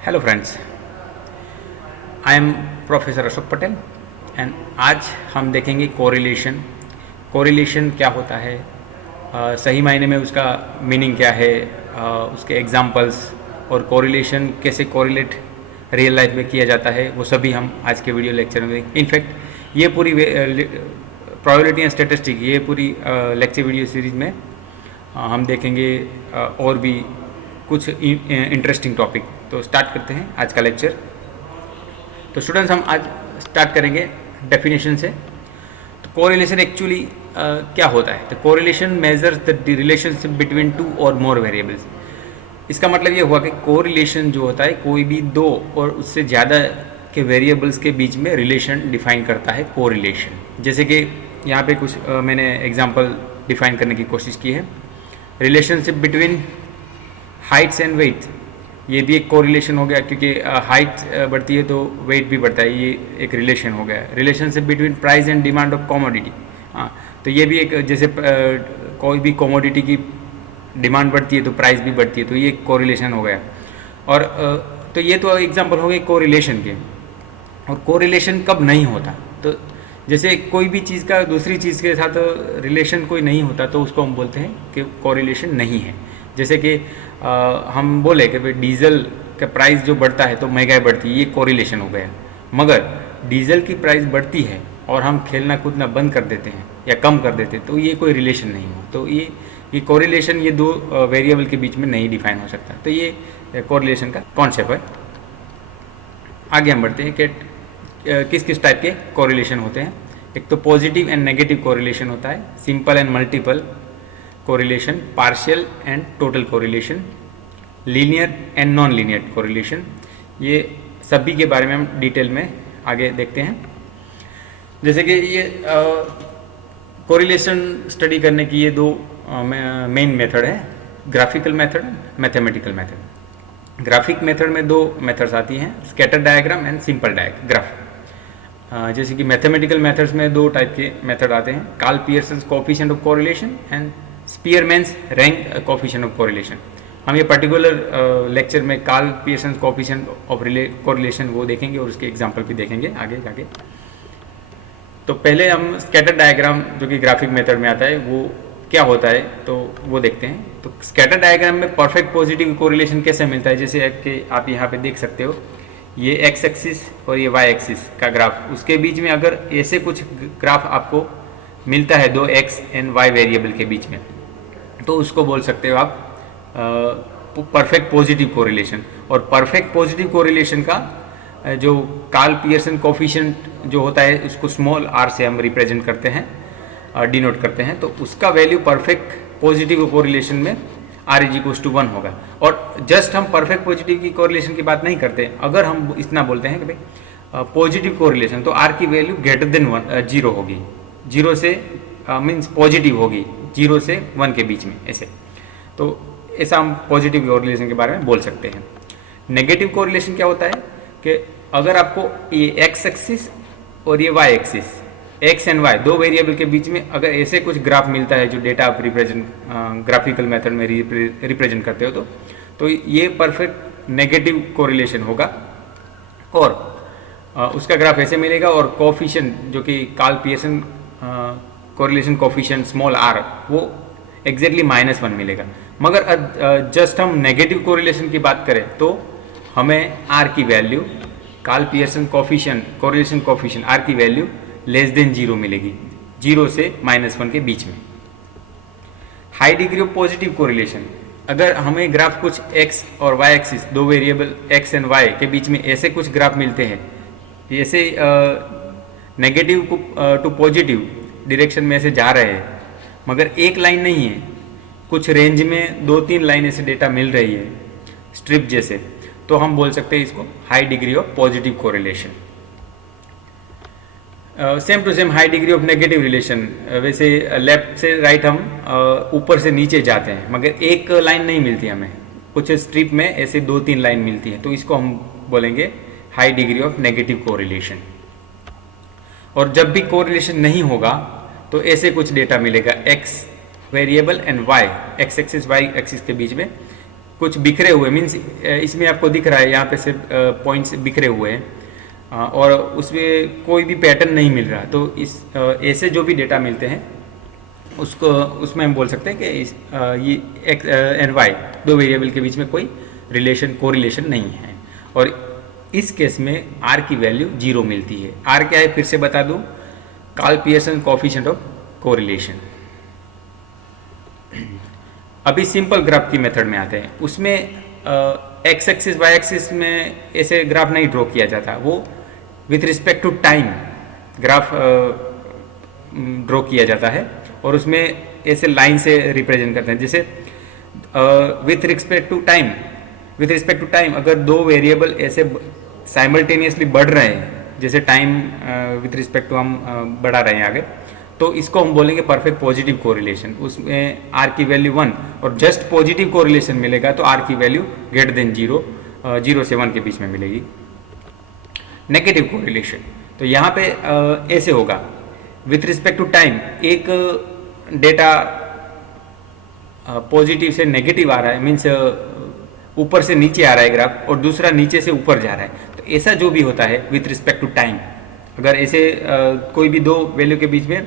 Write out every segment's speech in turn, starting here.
Hello friends, I am professor Ashok Patel and आज हम देखेंगे कोरिलेशन। कोरिलेशन क्या होता है, सही मायने में उसका मीनिंग क्या है, उसके एग्जांपल्स और कोरिलेशन कैसे कोरिलेट रियल लाइफ में किया जाता है, वो सभी हम आज के वीडियो लेक्चर में इनफैक्ट ये पूरी प्रोबेबिलिटी एंड स्टैटिस्टिक ये पूरी लेक्चर वीडियो सीरीज में हम देखेंगे और भी कुछ इंटरेस्टिंग टॉपिक। तो स्टार्ट करते हैं आज का लेक्चर। तो स्टूडेंट्स, हम आज स्टार्ट करेंगे डेफिनेशन से। तो कोरिलेशन एक्चुअली क्या होता है? तो correlation measures the relationship between two और मोर वेरिएबल्स। इसका मतलब ये हुआ कि कोरिलेशन जो होता है कोई भी दो और उससे ज़्यादा के वेरिएबल्स के बीच में रिलेशन डिफाइन करता है कोरिलेशन। जैसे कि यहाँ पे कुछ मैंने एग्जांपल डिफाइन करने की कोशिश की है। Relationship between heights and weight, ये भी एक कोरिलेशन हो गया, क्योंकि हाइट बढ़ती है तो वेट भी बढ़ता है, ये एक रिलेशन हो गया। Relationship between price and demand of commodity, हाँ, तो ये भी एक, जैसे कोई भी कमोडिटी की डिमांड बढ़ती है तो प्राइस भी बढ़ती है, तो ये कोरिलेशन हो गया। और तो ये तो एग्जांपल हो गए कोरिलेशन के। और कोरिलेशन कब नहीं होता? तो जैसे कोई भी चीज़ का दूसरी चीज़ के साथ रिलेशन कोई नहीं होता तो उसको हम बोलते हैं कि कोरिलेशन नहीं है। जैसे कि हम बोले कि भाई डीजल का प्राइस जो बढ़ता है तो महंगाई बढ़ती है, ये कोरिलेशन हो गया। मगर डीजल की प्राइस बढ़ती है और हम खेलना कूदना बंद कर देते हैं या कम कर देते हैं तो ये कोई रिलेशन नहीं हो। तो ये कोरिलेशन ये दो वेरिएबल के बीच में नहीं डिफाइन हो सकता। तो ये कोरिलेशन का कॉन्सेप्ट है। आगे हम बढ़ते हैं कि किस किस टाइप के कोरिलेशन होते हैं। एक तो पॉजिटिव एंड नेगेटिव कोरिलेशन होता है, simple and multiple correlation, partial and total correlation, linear and non linear correlation. ये सभी के बारे में हम डिटेल में आगे देखते हैं। जैसे कि ये कोरिलेशन स्टडी करने की ये दो मेन मेथड है, graphical method, mathematical method. Graphic method में दो मेथड्स आती हैं, scatter diagram and simple graph. जैसे कि मैथमेटिकल मेथड्स में दो टाइप के मेथड आते हैं, Karl Pearson coefficient of correlation and Spearman's rank coefficient of correlation. हम ये पर्टिकुलर लेक्चर में Karl Pearson coefficient of correlation वो देखेंगे और उसके एग्जांपल भी देखेंगे आगे जाके। तो पहले हम स्कैटर डायग्राम जो कि ग्राफिक मेथड में आता है वो क्या होता है तो वो देखते हैं। तो स्कैटर डायग्राम में परफेक्ट पॉजिटिव कोरिलेशन कैसे मिलता है? जैसे आप यहाँ पे देख सकते हो, ये एक्स एक्सिस और ये वाई एक्सिस का ग्राफ, उसके बीच में अगर ऐसे कुछ ग्राफ आपको मिलता है दो एक्स एंड वाई वेरिएबल के बीच में, तो उसको बोल सकते हो आप परफेक्ट पॉजिटिव कोरिलेशन। और परफेक्ट पॉजिटिव कोरिलेशन का जो कार्ल पियर्सन कोएफिशिएंट जो होता है उसको स्मॉल आर से हम रिप्रेजेंट करते हैं, डिनोट करते हैं। तो उसका वैल्यू परफेक्ट पॉजिटिव कोरिलेशन में R = 1 होगा। और जस्ट हम परफेक्ट पॉजिटिव की कोरिलेशन की बात नहीं करते, अगर हम इतना बोलते हैं कि भाई पॉजिटिव कोरिलेशन तो R की वैल्यू ग्रेटर देन 0 होगी, 0 से मीन्स पॉजिटिव होगी 0 से 1 के बीच में, ऐसे। तो ऐसा हम पॉजिटिव कोरिलेशन के बारे में बोल सकते हैं। नेगेटिव कोरिलेशन क्या होता है कि अगर आपको ये एक्स एक्सिस और ये Y axis, X and Y दो वेरिएबल के बीच में अगर ऐसे कुछ ग्राफ मिलता है जो डेटा आप रिप्रेजेंट ग्राफिकल मेथड में रिप्रेजेंट करते हो तो ये परफेक्ट नेगेटिव कोरिलेशन होगा। और उसका ग्राफ ऐसे मिलेगा और कोएफिशिएंट जो कि Karl Pearson correlation coefficient small r वो एग्जैक्टली -1 मिलेगा। मगर जस्ट हम नेगेटिव कोरिलेशन की बात करें तो हमें r की value, Karl Pearson correlation coefficient r की वैल्यू <0 मिलेगी, 0 से -1 के बीच में। High degree of positive correlation, अगर हमें ग्राफ कुछ x और y एक्सिस दो वेरिएबल x एंड y के बीच में ऐसे कुछ ग्राफ मिलते हैं, ऐसे नेगेटिव टू पॉजिटिव डायरेक्शन में ऐसे जा रहे हैं, मगर एक लाइन नहीं है, कुछ रेंज में 2-3 लाइन ऐसे डेटा मिल रही है स्ट्रिप जैसे, तो हम बोल सकते हैं इसको high degree of positive correlation. Same to same high degree of negative relation, वैसे लेफ्ट से राइट हम ऊपर से नीचे जाते हैं मगर एक लाइन नहीं मिलती हमें, कुछ स्ट्रिप में ऐसे 2-3 लाइन मिलती है, तो इसको हम बोलेंगे high degree of negative correlation. और जब भी कोरिलेशन नहीं होगा तो ऐसे कुछ डेटा मिलेगा X variable and Y, X axis Y axis के बीच में कुछ बिखरे हुए मीन्स इसमें आपको दिख रहा है यहाँ पे से पॉइंट्स बिखरे हुए हैं और उसमें कोई भी पैटर्न नहीं मिल रहा, तो इस ऐसे जो भी डेटा मिलते हैं उसको उसमें हम बोल सकते हैं कि ये एक्स एंड वाई दो वेरिएबल के बीच में कोई कोरिलेशन नहीं है। और इस केस में आर की वैल्यू 0 मिलती है। आर क्या है फिर से बता दूं, Karl Pearson coefficient of correlation. अभी सिंपल ग्राफ की मेथड में आते हैं, उसमें एक्स एक्सिस वाई एक्सिस में ऐसे ग्राफ नहीं ड्रॉ किया जाता, वो with respect to time graph draw किया जाता है और उसमें ऐसे लाइन से रिप्रेजेंट करते हैं। जैसे विथ रिस्पेक्ट टू टाइम अगर दो वेरिएबल ऐसे साइमल्टेनियसली बढ़ रहे हैं, जैसे टाइम विथ रिस्पेक्ट टू हम बढ़ा रहे हैं आगे, तो इसको हम बोलेंगे परफेक्ट पॉजिटिव कोरिलेशन। उसमें आर की वैल्यू 1 और जस्ट पॉजिटिव कोरिलेशन मिलेगा तो आर की वैल्यू ग्रेटर देन 0 से 1 के बीच में मिलेगी। नेगेटिव कोरिलेशन, तो यहाँ पे ऐसे होगा, विथ रिस्पेक्ट टू टाइम एक डेटा पॉजिटिव से नेगेटिव आ रहा है, मीन्स ऊपर से नीचे आ रहा है ग्राफ, और दूसरा नीचे से ऊपर जा रहा है। तो ऐसा जो भी होता है विथ रिस्पेक्ट टू टाइम, अगर ऐसे कोई भी दो वैल्यू के बीच में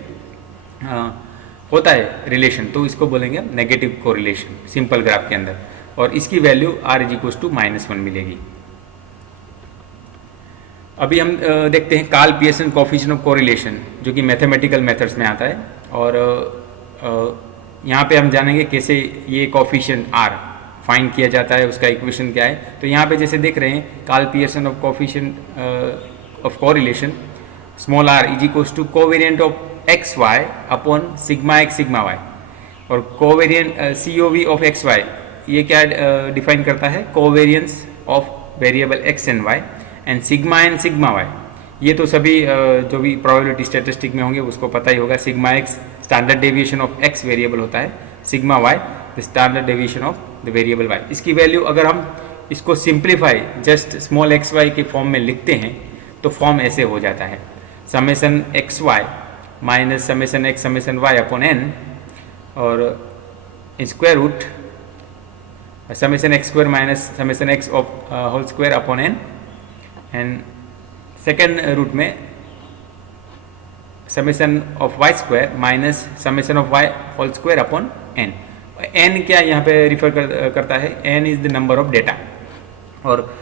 होता है रिलेशन, तो इसको बोलेंगे नेगेटिव कोरिलेशन सिंपल ग्राफ के अंदर, और इसकी value r is equal to -1 मिलेगी। अभी हम देखते हैं Karl Pearson coefficient of correlation, जो कि मैथमेटिकल मेथड्स में आता है, और यहाँ पे हम जानेंगे कैसे ये कोएफिशिएंट r फाइंड किया जाता है, उसका इक्वेशन क्या है। तो यहाँ पे जैसे देख रहे हैं, Karl Pearson of coefficient of correlation small r is equal to covariant of X Y upon sigma X sigma Y, और covariant COV of X Y ये क्या डिफाइन करता है, covariance of variable X and Y, and sigma Y ये तो सभी जो भी प्रोबेबिलिटी स्टैटिस्टिक में होंगे उसको पता ही होगा। Sigma X standard deviation of X variable होता है, sigma Y the standard deviation of the variable Y. इसकी वैल्यू अगर हम इसको simplify just small X Y के फॉर्म में लिखते हैं तो फॉर्म ऐसे हो जाता है, summation X Y minus summation X summation Y upon N, और square root summation X square minus summation X of whole square upon N, and second root में summation of Y square minus summation of Y whole square upon N. N क्या यहाँ पे refer करता है, N is the number of data. और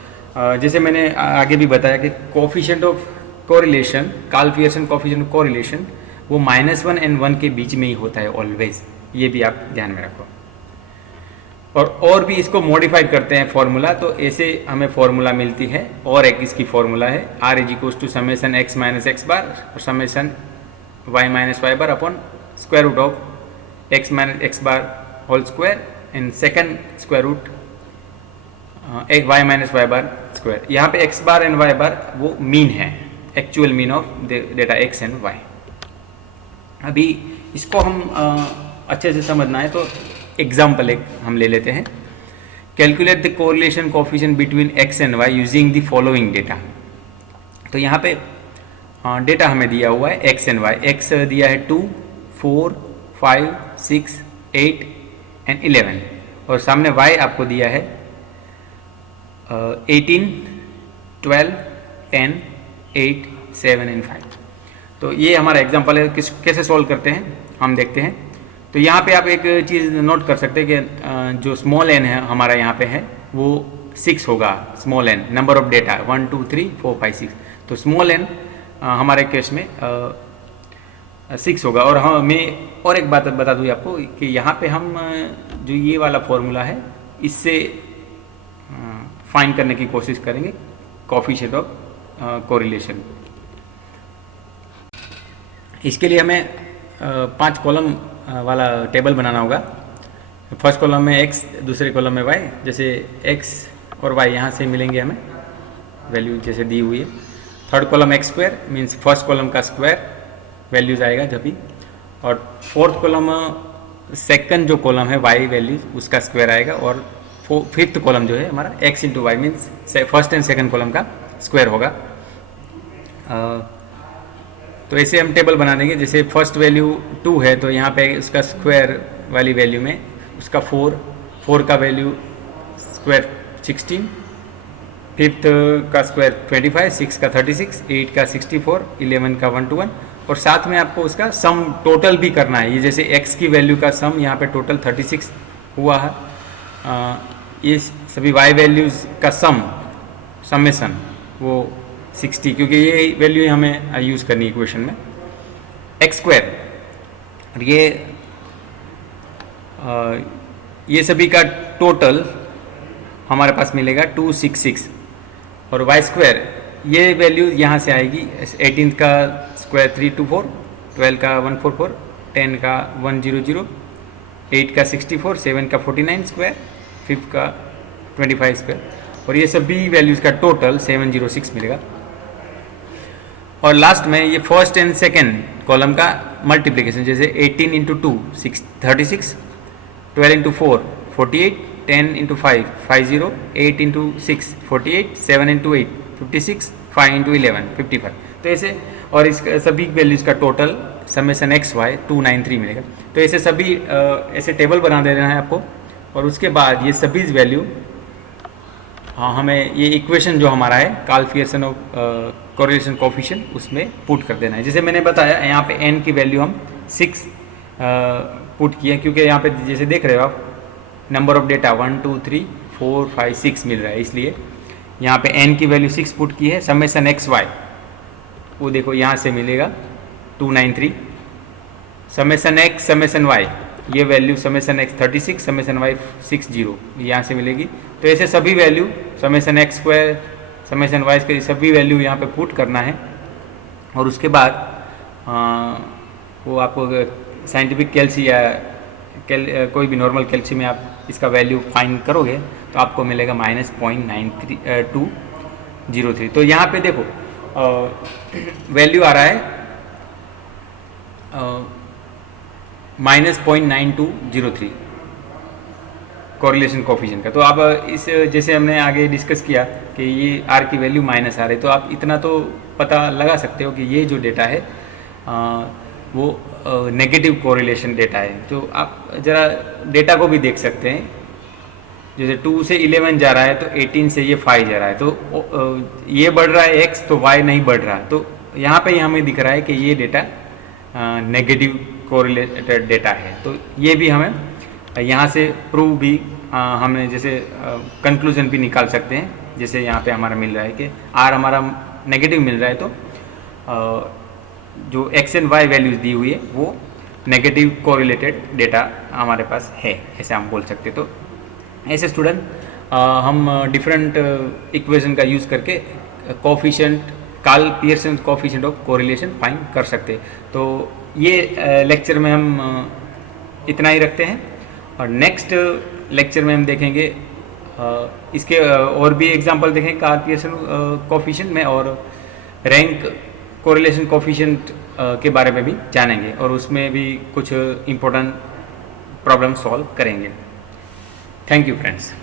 जैसे मैंने आगे भी बताया कि coefficient of correlation, Karl Pearson coefficient of correlation वो -1 और 1 के बीच में ही होता है ऑलवेज, ये भी आप ध्यान में रखो। और भी इसको मॉडिफाइड करते हैं फॉर्मूला, तो ऐसे हमें फॉर्मूला मिलती है, और एक इसकी फॉर्मूला है r is equal to summation x minus X bar और summation y minus Y bar upon square root of x minus X bar whole square and second square root y minus Y bar square. यहाँ पे x bar and y bar वो mean है, actual mean of data x and y। अभी इसको हम अच्छे से समझना है तो एग्जाम्पल एक हम ले लेते हैं। Calculate the correlation coefficient between x and y using the following data. तो यहाँ पे डेटा हमें दिया हुआ है x एंड y। x दिया है 2, 4, 5, 6, 8 एंड 11, और सामने y आपको दिया है 18, 12, 10, 8, 7 एंड 5। तो ये हमारा एग्जाम्पल है, कैसे सॉल्व करते हैं हम देखते हैं। तो यहाँ पे आप एक चीज़ नोट कर सकते हैं कि जो स्मॉल n है हमारा यहाँ पे है वो 6 होगा, small n number of data 1, 2, 3, 4, 5, 6। तो स्मॉल n हमारे केस में 6 होगा। और हाँ, मैं और एक बात बता दूँ आपको कि यहाँ पे हम जो ये वाला फॉर्मूला है इससे फाइंड करने की कोशिश करेंगे कोएफिशिएंट ऑफ कोरिलेशन। इसके लिए हमें 5 कॉलम वाला टेबल बनाना होगा। फर्स्ट कॉलम में x, दूसरे कॉलम में y, जैसे x और y यहाँ से मिलेंगे हमें वैल्यू जैसे दी हुई है। Third column x square means first column का स्क्वायर वैल्यूज आएगा जब भी, और फोर्थ कॉलम सेकंड जो कॉलम है y वैल्यूज उसका स्क्वायर आएगा, और फिफ्थ कॉलम जो है हमारा x into Y means first and second column का स्क्वायर होगा। तो ऐसे हम टेबल बना देंगे। जैसे फर्स्ट वैल्यू 2 है तो यहाँ पे उसका स्क्वायर वाली वैल्यू में उसका 4 का वैल्यू स्क्वायर 16, फिफ्थ का स्क्वायर 25, 6 का 36, 8 का 64, 11 का 121, और साथ में आपको उसका सम टोटल भी करना है। ये जैसे x की वैल्यू का सम यहाँ पे टोटल 36 हुआ है, ये सभी y वैल्यूज़ का समेसन वो 60, क्योंकि ये वैल्यू हमें यूज़ करनी है इक्वेशन में। एक्स स्क्वायर, और ये सभी का टोटल हमारे पास मिलेगा 266, और वाई स्क्वायर ये वैल्यू यहाँ से आएगी 18 का स्क्वायर 324, 12 का 144, 10 का 100, 8 का 64, 7 का 49 स्क्वायर, 5 का 25 स्क्वायर, और ये सभी वैल्यूज़ का टोटल 706 मिलेगा। और लास्ट में ये फर्स्ट एंड सेकेंड कॉलम का मल्टीप्लिकेशन, जैसे 18 into 2 36, 12 into 4 48, 10 into 5 50, 8 into 6 48, 7 into 8 56, 5 into 11 55। तो ऐसे, और इस सभी वैल्यूज़ का टोटल समेसन एक्स वाई 293 मिलेगा। तो ऐसे सभी ऐसे टेबल बना दे रहे हैं आपको, और उसके बाद ये सभी वैल्यू हमें ये इक्वेशन जो हमारा है Karl Pearson of correlation coefficient उसमें पुट कर देना है। जैसे मैंने बताया यहाँ पे n की वैल्यू हम 6 पुट किए, क्योंकि यहाँ पे जैसे देख रहे हो आप नंबर ऑफ डेटा 1 2 3 4 5 6 मिल रहा है, इसलिए यहाँ पे n की वैल्यू 6 पुट की है। समेसन एक्स वाई वो देखो यहाँ से मिलेगा 293, समेसन एक्स समेसन वाई ये value summation X 36, summation Y 60 यहाँ से मिलेगी। तो ऐसे सभी value summation X square summation Y square सभी वैल्यू यहाँ पे पुट करना है, और उसके बाद वो आपको साइंटिफिक कैल्सी या कोई भी नॉर्मल कैल्सी में आप इसका वैल्यू फाइंड करोगे तो आपको मिलेगा -0.9203। तो यहाँ पे देखो वैल्यू आ रहा है -0.9203 कोरिलेशन कोफिशिएंट का। तो आप इस जैसे हमने आगे डिस्कस किया कि ये आर की वैल्यू माइनस आ रही, तो आप इतना तो पता लगा सकते हो कि ये जो डेटा है वो नेगेटिव कोरिलेशन डेटा है। तो आप ज़रा डेटा को भी देख सकते हैं, जैसे 2 से 11 जा रहा है तो 18 से ये 5 जा रहा है, तो ये बढ़ रहा है x, तो y नहीं बढ़ रहा। तो यहाँ पे हमें दिख रहा है कि ये डेटा नेगेटिव कोरिलेटेड डेटा है। तो ये भी हमें यहाँ से प्रूव भी हमें जैसे कंक्लूजन भी निकाल सकते हैं। जैसे यहाँ पे हमारा मिल रहा है कि r हमारा नेगेटिव मिल रहा है, तो जो x एंड y वैल्यूज़ दी हुई है वो नेगेटिव कोरिलेटेड डेटा हमारे पास है, ऐसे हम बोल सकते हैं। तो ऐसे स्टूडेंट हम डिफरेंट इक्वेशन का यूज़ करके coefficient Karl Pearson coefficient of correlation find कर सकते हैं। तो ये लेक्चर में हम इतना ही रखते हैं, और नेक्स्ट लेक्चर में हम देखेंगे इसके और भी एग्जांपल देखेंगे कार्ल पियर्सन कोफिशिएंट में, और रैंक कोरिलेशन कोफिशिएंट के बारे में भी जानेंगे, और उसमें भी कुछ इम्पोर्टेंट प्रॉब्लम सॉल्व करेंगे। Thank you friends.